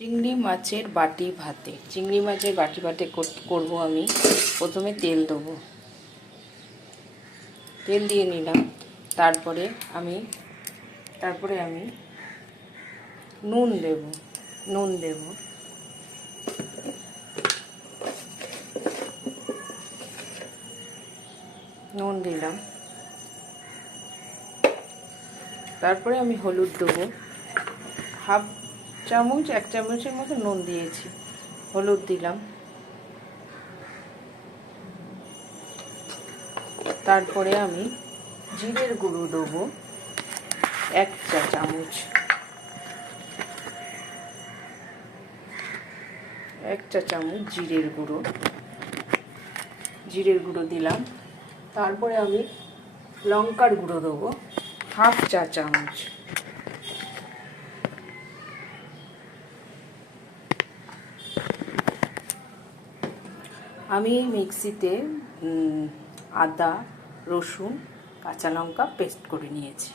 চিংড়ি মাছের বাটি ভাতে। চিংড়ি মাছের বাটি ভাতে করব আমি। প্রথমে তেল দেবো, তেল দিয়ে নিলাম। তারপরে আমি নুন দেব, নুন দিলাম। তারপরে আমি হলুদ দেবো, হাফ চামচ 1 চামচের মতো নুন দিয়েছি, হলুদ দিলাম। তারপরে আমি জিরের গুঁড়ো দেবো 1 চা চামচ, 1 চা চামচ জিরের গুঁড়ো দিলাম। তারপরে আমি লঙ্কার গুঁড়ো দেবো হাফ চা চামচ। আমি মিক্সিতে আদা, রসুন, কাঁচা লঙ্কা পেস্ট করে নিয়েছি।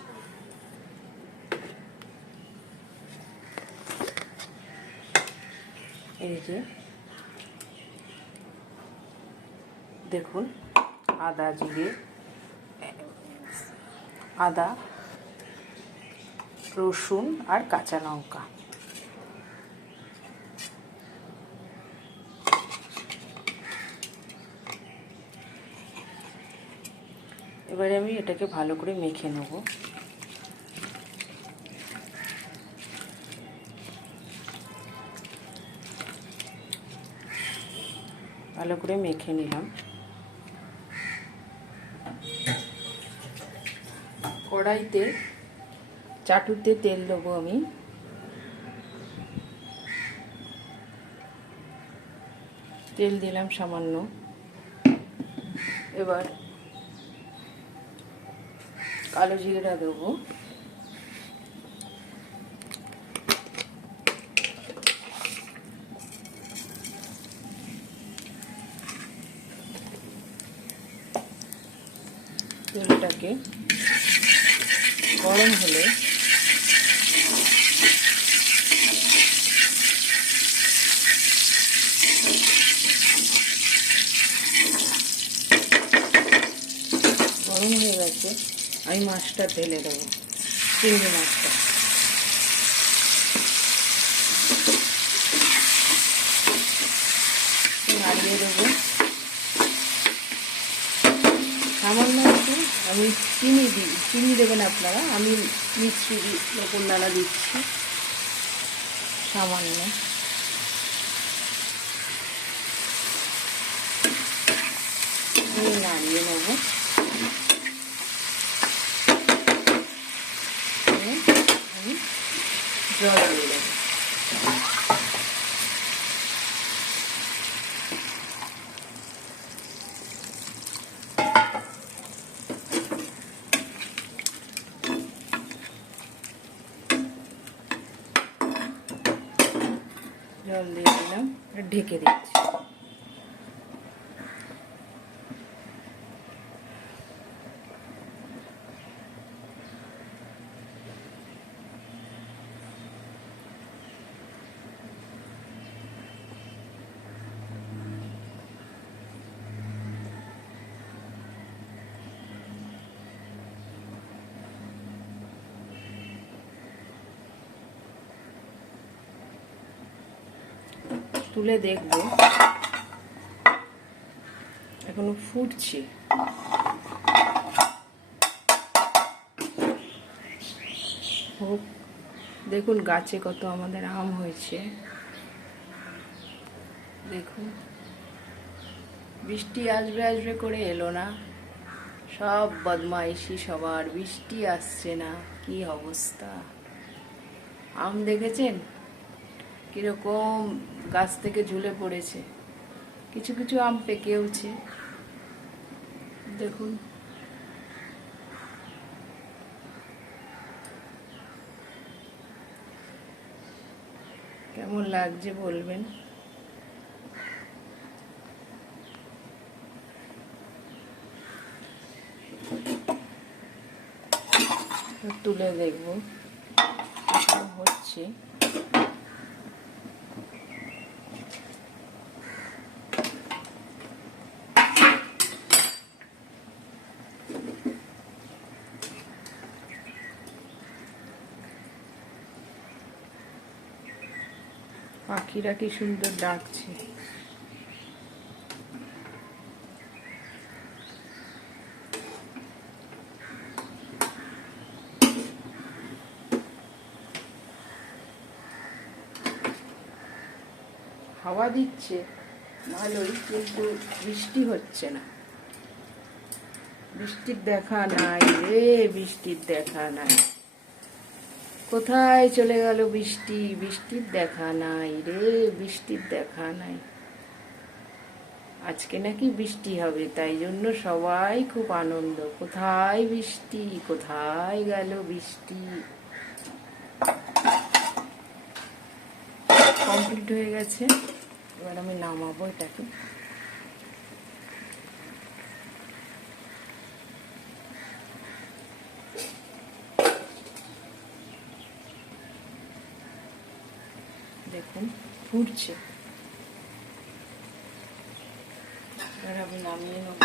এই যে দেখুন, আদা, রসুন আর কাঁচা লঙ্কা। এবারে আমি এটাকে ভালো করে মেখে নেব। ভালো করে মেখে নিলাম। কড়াইতে চাটুতে তেল দেবো আমি। তেল দিলাম সামান্য। এবার কালো জিরা দেবো, তেলটাকে গরম হলে গরম হয়ে গেছে, আমি মাছটা ঢেলে দেবো, চিংড়ি মাছটা। নাড়িয়ে দেবো। সামান্য একটু আমি চিনি দেবেন আপনারা, আমি মিষ্টি নতুন দানা দিচ্ছি সামান্য। নাড়িয়ে নেব। আমি জল দিয়ে দেবো। জল দিয়ে দিলাম, ঢেকে দিচ্ছি। তুলে দেখব, এখনো ফুটছে। হোক, দেখুন গাছে কত আমাদের আম হয়েছে। দেখুন, বৃষ্টি আসবে করে এলো না। সব বদমাইশি সবার, বৃষ্টি আসছে না, কি অবস্থা। আম দেখেছেন কিরকম গাছ থেকে ঝুলে পড়েছে, কিছু কিছু আম পেকেওছে। দেখুন, কেমন লাগছে বলবেন। তুলে দেখব হচ্ছে। পাখিরা কি সুন্দর ডাকছে। হাওয়া দিচ্ছে ভালোই, কিন্তু বৃষ্টি হচ্ছে না। বৃষ্টির দেখা নাই রে, বৃষ্টির দেখা নাই। কোথায় চলে গেল বৃষ্টি? বৃষ্টির দেখা নাই রে, বৃষ্টির দেখা নাই। আজকে নাকি বৃষ্টি হবে, তাই জন্য সবাই খুব আনন্দ। কোথায় বৃষ্টি, কোথায় গেল বৃষ্টি? কমপ্লিট হয়ে গেছে, এবার আমি নামাবো এটাকে। দেখুন ফুটছে, এবার আমি নামিয়ে নেব।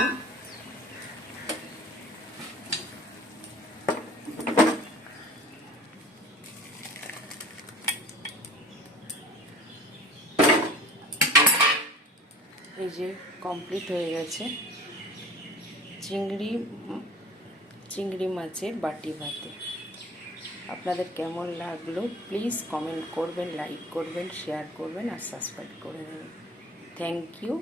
এই যে কমপ্লিট হয়ে গেছে চিংড়ি মাছের বাটি ভাতে। আপনাদের কেমন লাগলো প্লিজ কমেন্ট করবেন, লাইক করবেন, শেয়ার করবেন আর সাবস্ক্রাইব করে দেবেন। Thank you.